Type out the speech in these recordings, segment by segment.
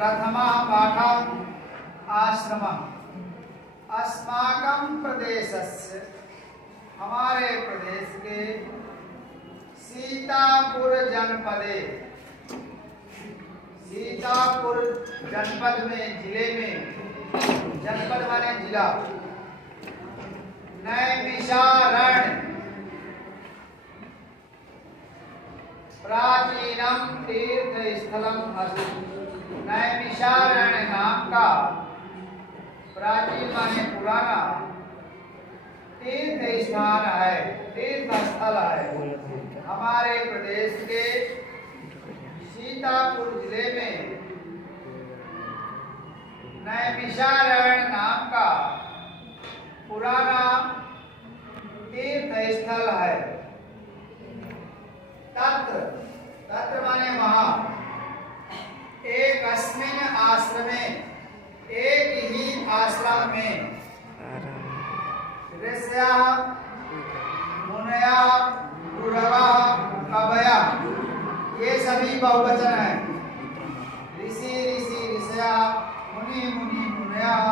प्रथमः पाठः आश्रमः। अस्माकं प्रदेशस्य, हमारे प्रदेश के सीतापुर जनपदे, सीतापुर जनपद में, जिले में, जनपद माने जिला, नैमिषारण्य प्राचीनम तीर्थ स्थलम अस्ति। नैमिषारण्य नाम का प्राचीन माने पुराना तीर्थ स्थान है, तीर्थ स्थल है। हमारे प्रदेश के सीतापुर जिले में नैमिषारण्य नाम का पुराना तीर्थ स्थल है। तत्र, तत्र माने वहाँ, एक अस्मिन आश्रमे, एक ही आश्रम में ऋषयः मुनयः गुरवः कवयः, ये सभी बहुवचन है। ऋषि ऋषि ऋषयः, मुनि मुनि मुनयः,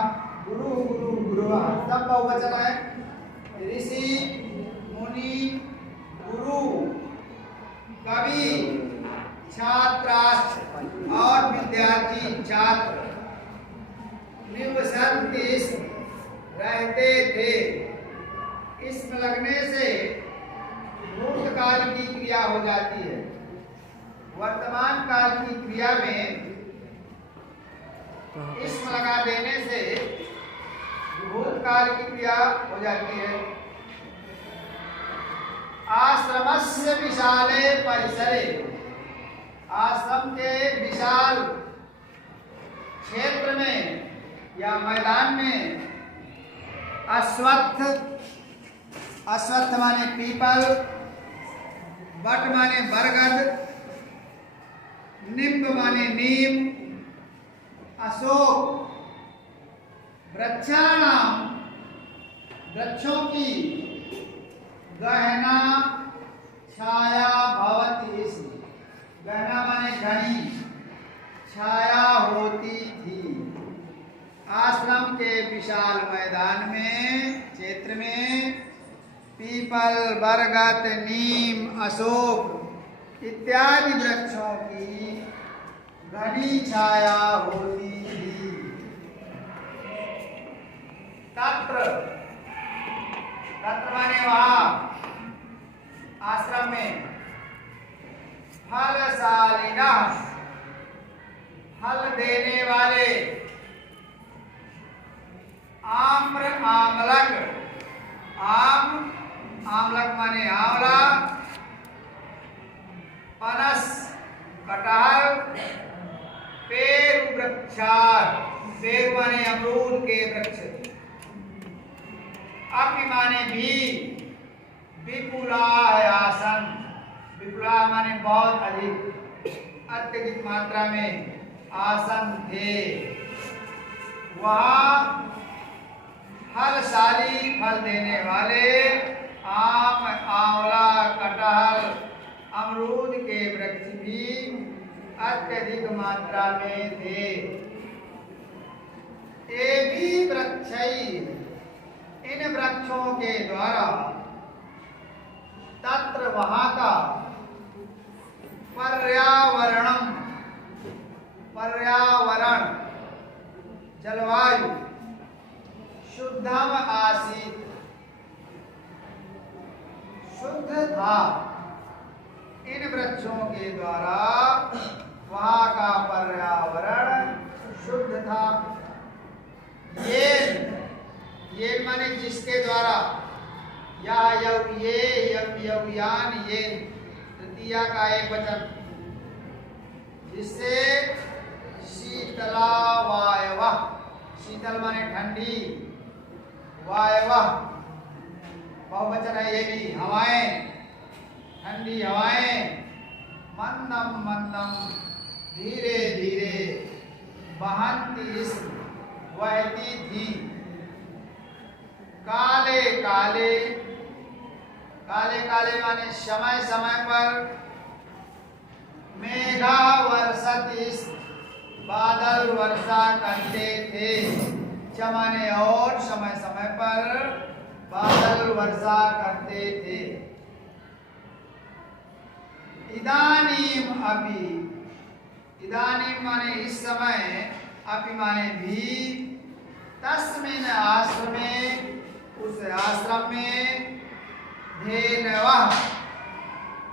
गुरु गुरु गुरुवः, सब बहुवचन है। ऋषि मुनि गुरु कवि छात्राश्च और विद्यार्थी छात्र निवसन्ति रहते थे। इसमें लगने से भूतकाल की क्रिया हो जाती है। वर्तमान काल की क्रिया में इसमें लगा देने से भूतकाल की क्रिया हो जाती है। आश्रमस्य विशाले परिसरे, आश्रम के विशाल क्षेत्र में या मैदान में अश्वत्थ, अश्वत्थ माने पीपल, बट माने बरगद, निम्ब माने नीम, अशोक वृक्षाणाम, वृक्षों की गहना छाया भवति, गहना माने घनी, छाया होती थी। आश्रम के विशाल मैदान में, क्षेत्र में पीपल, बरगद, नीम, अशोक इत्यादि वृक्षों की घनी छाया होती थी। तत्र, तत्र माने वहाँ, आश्रम में फलशालिनः, फल देने वाले, आम्र आमलक, आम आमलक माने आंवला, पनस कटहल, पेरू वृक्षार, पेरू माने अमरूद के वृक्ष, अपि माने भी, विपुला आसन, विपुला माने बहुत अधिक, अत्यधिक मात्रा में आसन थे। वहाँ फलशाली, फल देने वाले आम, आंवला, कटहल, अमरूद के वृक्ष भी अत्यधिक मात्रा में थे। एभी वृक्षै, इन वृक्षों के द्वारा, तत्र वहाँ का पर्यावरणम, पर्यावरण जलवायु शुद्धम आसीत, शुद्ध था। इन वृक्षों के द्वारा वहाँ का पर्यावरण शुद्ध था। ये माने जिसके द्वारा, या यव ये, यव यवयान ये, तृतीया का एक वचन, जिससे शीतला वायवः, शीतल माने ठंडी, वायवः बहुवचन है ये भी, हवाएं, ठंडी हवाएं, मंदम मंदम, धीरे धीरे, बहंती, बहती थी। काले काले, काले काले माने समय समय पर, मेघा वर्षति, बादल वर्षा करते थे। च माने और, समय समय पर बादल वर्षा करते थे। इदानीम अपि, इदानीम माने इस समय, अपि माने भी, तस्मिन् आश्रमे, उस आश्रम में, धेनवः,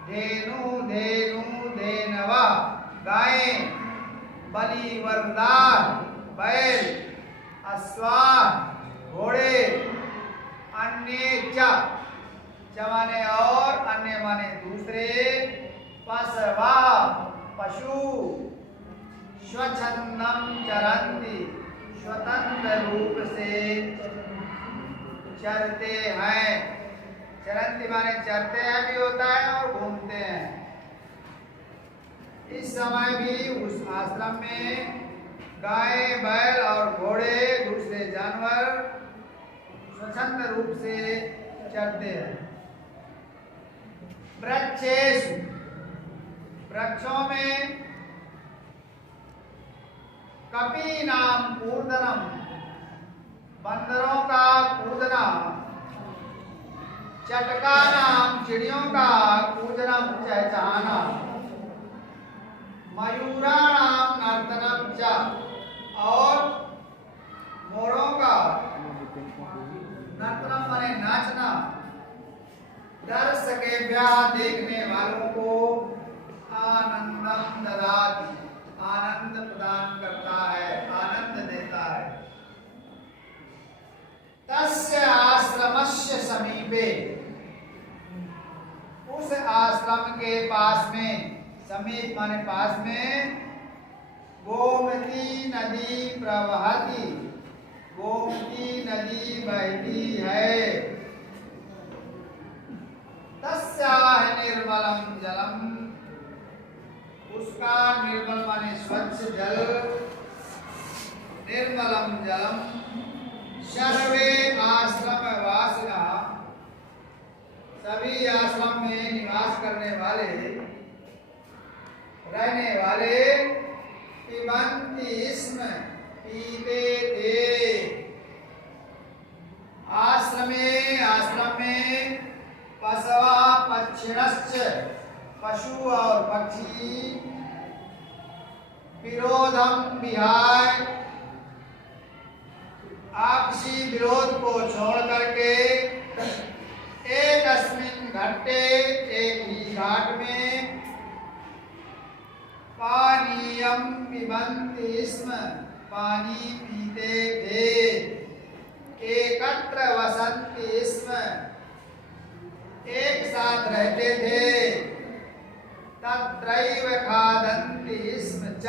धेनु धेनु धेनवः, गायें, बलिवरदार, बैल, अश्वान, घोड़े, अन्य च माने और, अन्य माने दूसरे, पशवा, पशु, स्वच्छन्दं चरन्ति, स्वतंत्र रूप से चरते हैं। चरन्ति माने चरते हैं भी होता है और घूमते हैं। इस समय भी उस आश्रम में गाय, बैल और घोड़े, दूसरे जानवर स्वतंत्र रूप से चरते हैं। वृक्षेषु, वृक्षों में, कपीनां कूर्दनम, बंदरों का कूदना, चटकानां, चिड़ियों का कूदनम, चहचहाना, मयूराणां नर्तनम च, और मोरों का नर्तनम माने नाचना, दर्शकेभ्यः, देखने वालों को, आनंदम ददाति, आनंद प्रदान करता है, आनंद देता है। तस्य आश्रमस्य समीपे, उस आश्रम के पास में, समीप माने पास में, गोमती नदी प्रवहति, गोमती नदी बहती है। तस्याः निर्मलम जलम, उसका निर्मल माने स्वच्छ जल, निर्मलम जलम, सर्वे आश्रम वासिना, सभी आश्रम में निवास करने वाले, रहने वाले, पिबन्ति स्म, पीते थे। आश्रम में पशवा पक्षिणश्च, पशु और पक्षी, विरोधम विहाय, आपसी विरोध को छोड़ करके, एकस्मिन् घट्टे, एक ही घाट में, पानीयम पिबन्ति स्म, पानी पीते थे। एकत्र वसन्ति स्म, एक साथ रहते थे। तत्रैव खादन्ति स्म च,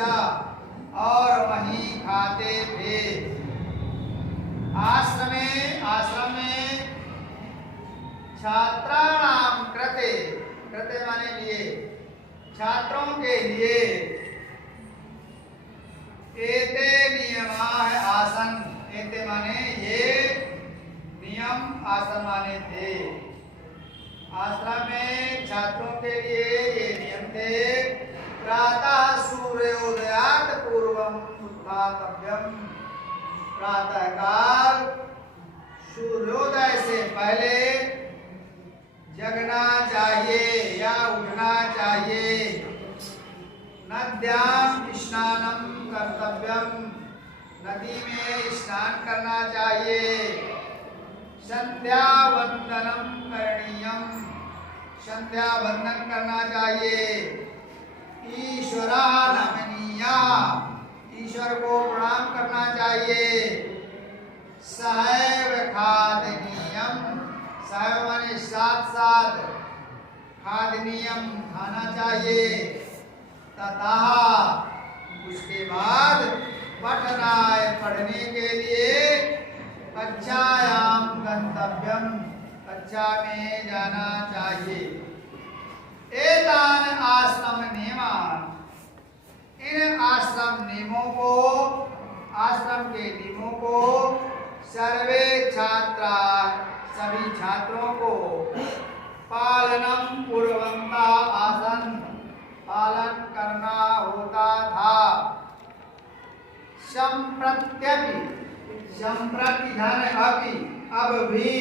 और वहीं खाते थे। आश्रम में छात्राणाम कृते, कृते माने लिए, छात्रों के लिए, एते नियमाः आसन, एते माने ये, नियम, आसन माने थे। आश्रम में छात्रों के लिए ये नियम थे। प्रातः सूर्योदयात् पूर्वम उत्थातव्यम, प्रातः काल सूर्योदय से पहले जगना चाहिए या उठना चाहिए। नद्यां स्नानं कर्तव्यम, नदी में स्नान करना चाहिए। संध्या वंदनम करणीयम, संध्या वंदन करना चाहिए। ईश्वरः नमनीया, ईश्वर को प्रणाम करना चाहिए। सहैव खादनीयम, सहैव माने साथ साथ, खादनीयम खाना चाहिए। तथा उसके बाद पठनाय, पढ़ने के लिए, कक्षायाम गंतव्यम, कक्षा में जाना चाहिए। एतान आश्रम नियमान, इन आश्रम नियमों को, आश्रम के नियमों को, सर्वे छात्रा, सभी छात्रों को, पालनम कुर्वन्तः आसन, पालन करना होता था। संप्रत्यपि, संप्रति धन अपि, अब भी,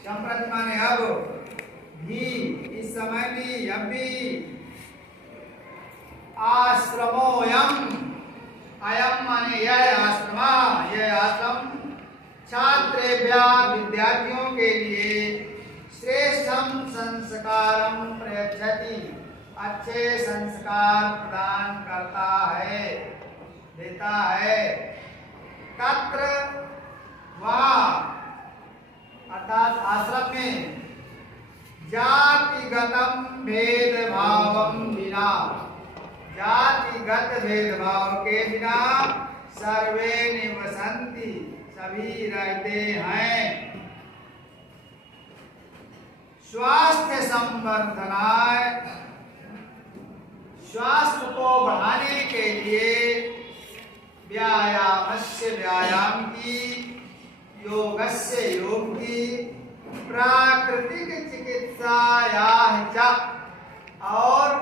संप्रति माने अब भी, इस समय भी, अब भी, आश्रमोऽयम्, अयम माने यह आश्रम, यह आश्रम छात्रेभ्यः विद्यार्थियों के लिए श्रेष्ठम संस्कारम प्रयच्छति, अच्छे संस्कार प्रदान करता है, देता है। तत्र वहाँ अर्थात आश्रम में जातिगतम भेदभावम बिना, जातिगत भेदभाव के बिना सर्वे निवसन्ति, सभी रहते हैं। स्वास्थ्य संवर्धनाय, स्वास्थ्य को बढ़ाने के लिए व्यायामस्य, व्यायाम की, योगस्य, योग की, प्राकृतिक चिकित्सायाः च, और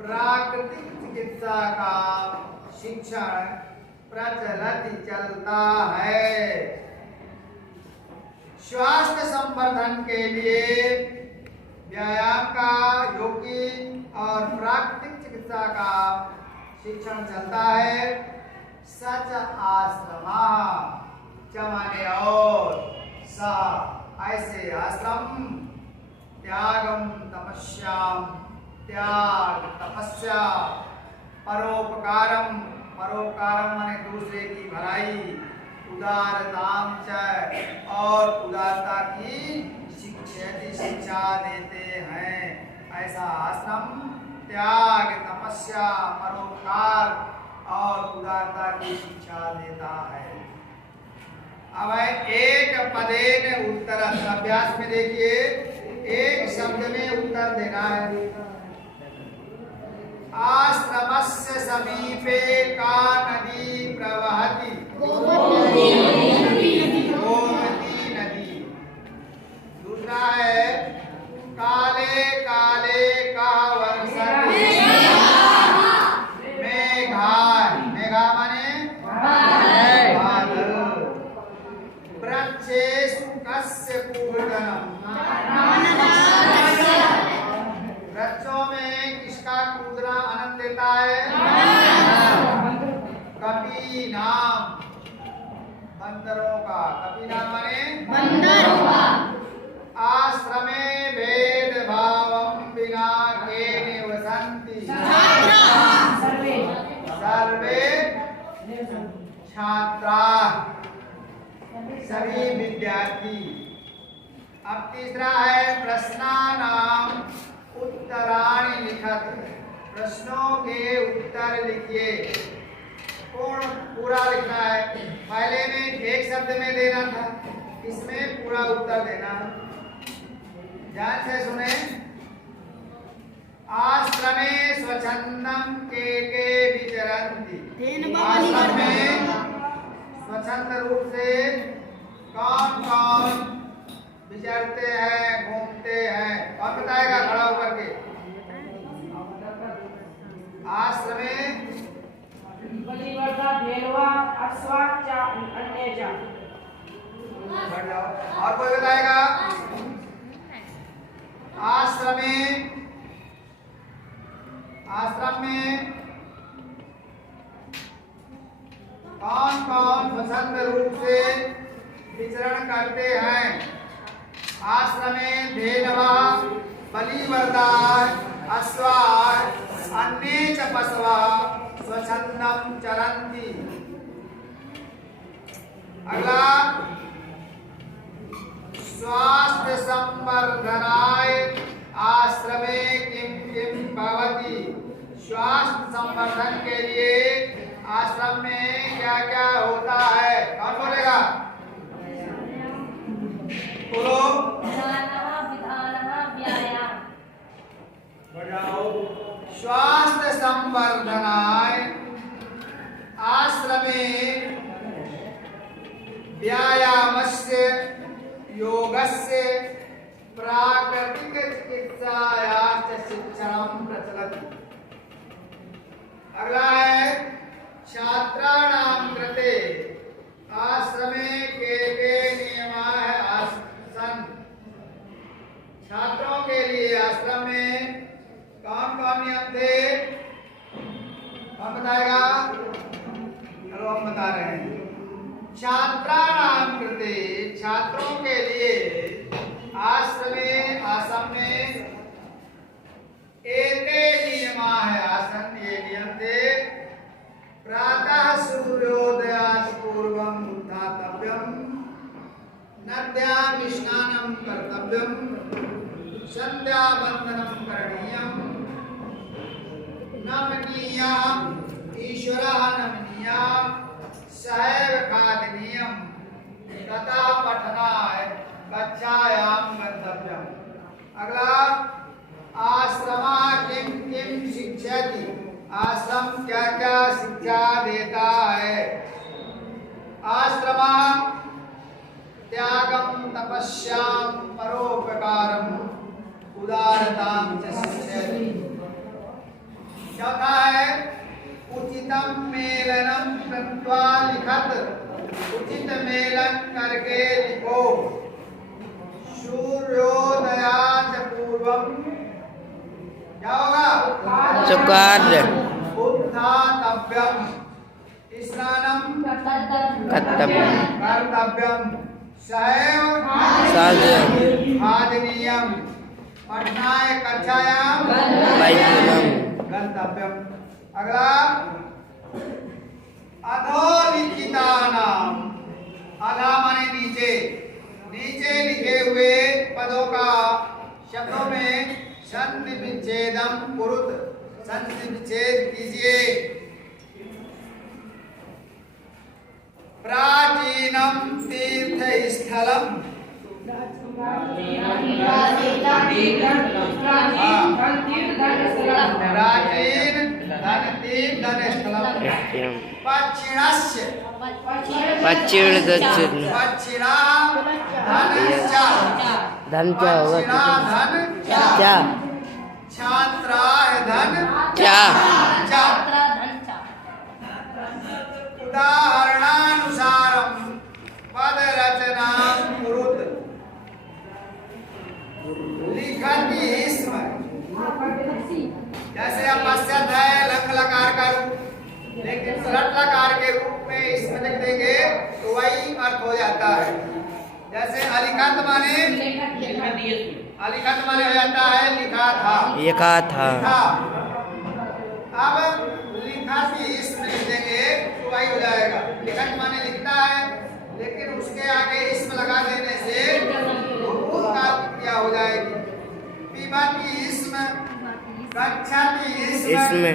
प्राकृतिक चिकित्सा का शिक्षण प्रचलति, चलता है। स्वास्थ्य संवर्धन के लिए व्यायाम का, योग की और प्राकृतिक चिकित्सा का शिक्षण चलता है। सच आश्रमा, च माने और, सा ऐसे आश्रम, त्यागम तपस्याम, त्याग तपस्या, परोपकारम, परोपकारम माने दूसरे की भलाई, उदारताम च, और उदारता की शिक्षा देते हैं। ऐसा आश्रम त्याग, तपस्या, परोपकार और उदारता की शिक्षा देता है। अब एक पदेन उत्तर, अभ्यास में देखिए एक शब्द में उत्तर देना है। आश्रमस्य समीपे का नदी प्रवहति, गोमती नदी। दूसरा है काले काले का वर्षति, मेघा, मेघा माने बादल। वृक्षेषु कस्य कूर्दनम्, वृक्षों में किसका कूदना आनंद देता है? कपी नाम, बंदरों का, कपी नाम माने बंदरों का। आश्रमे भेद भावम बिना के निवसन्ति, सर्वे छात्रा, सभी विद्यार्थी। अब तीसरा है प्रश्नानाम उत्तराणि लिखत, प्रश्नों के उत्तर लिखिए। पूरा लिखना है, पहले में एक शब्द में देना था, इसमें पूरा उत्तर देना है। ध्यान से सुने। आश्रमे स्वच्छंदम के विचरन्ति, आश्रम में स्वच्छंद रूप से कौन कौन विचरते हैं, घूमते हैं? कौन बताएगा खड़ा होकर के? आश्रमे बलिवर्धा, भेलवा, अश्वाच, अन्यजा। बढ़ जाओ, और कोई बताएगा? आश्रमे, आश्रम में कौन कौन स्वच्छंद रूप से विचरण करते हैं? आश्रमे धेनवा, बलिवर्धा, अश्वा, अन्ये च पशवा स्वच्छंदम चरन्ति। अगला स्वास्थ्य संवर्धनाय आश्रमे किम किम भवति, स्वास्थ्य संवर्धन के लिए आश्रम में क्या क्या होता है? कौन बोलेगा? बोलो। बढ़ाओ। स्वास्थ्य संवर्धनाय आश्रमे व्यायामस्य, योगस्य, प्राकृतिक चिकित्सायाश्च शिक्षणं प्रचलति। अगला है छात्रा बताएगा? चलो हम बता रहे हैं। छात्राणाम कृते, छात्रों के लिए आश्रम में एते नियमा है, आसन ये नियम थे। प्रातः सूर्योदयात् पूर्वम् उत्थातव्यम्, नद्यां स्नानं कर्तव्यम्, संध्यावन्दनं करणीयम्, नमनीयम्, ईश्वरः नमनीयः, सहैव खादनीयम्, तथा पठनाय कक्षायां गन्तव्यम्। अगला, आश्रमा किम किम शिक्षयति, आश्रम क्या क्या शिक्षा देता है? आश्रमा त्यागम तपस्याम परोपकारम उदारताम च शिक्षयति। चौथा है उचितम मेलनम कृत्वा लिखत, उचित मेलन करके लिखो। सूर्योदयात् पूर्वम क्या होगा? उत्थातव्यम, स्नानं कर्तव्यम, सहैव खादनीयम, पठनाय कक्षायां गन्तव्यम। अगला, अधोलिखितानाम, अधा माने नीचे, नीचे लिखे हुए पदों का शब्दों में संधि विच्छेदम कुरुत, संधि विच्छेद कीजिए। प्राचीनम तीर्थ स्थलम, प्राचीन धन तीर्थ धन स्थलम। पक्षिणस्य, पक्षिणा धन चा, छात्राय धन चा। उदाहरणानुसारम पद रचनां कुरुत, लिखति स्म, जैसे अब पश्चात है लंग लकार का रूप, लेकिन सरल लकार के रूप में इसमें लिख देंगे तो वही अर्थ हो जाता है। जैसे अलिखत माने, अलिखत माने हो जाता है लिखा था, लिखा था। अब लिखा थी इसमें लिख देंगे तो वही हो जाएगा। लिखत माने लिखता है, लेकिन उसके आगे इसमें लगा देने से भूतकाल की क्रिया हो जाएगी। पिबती इसमें, गच्छति इसमें,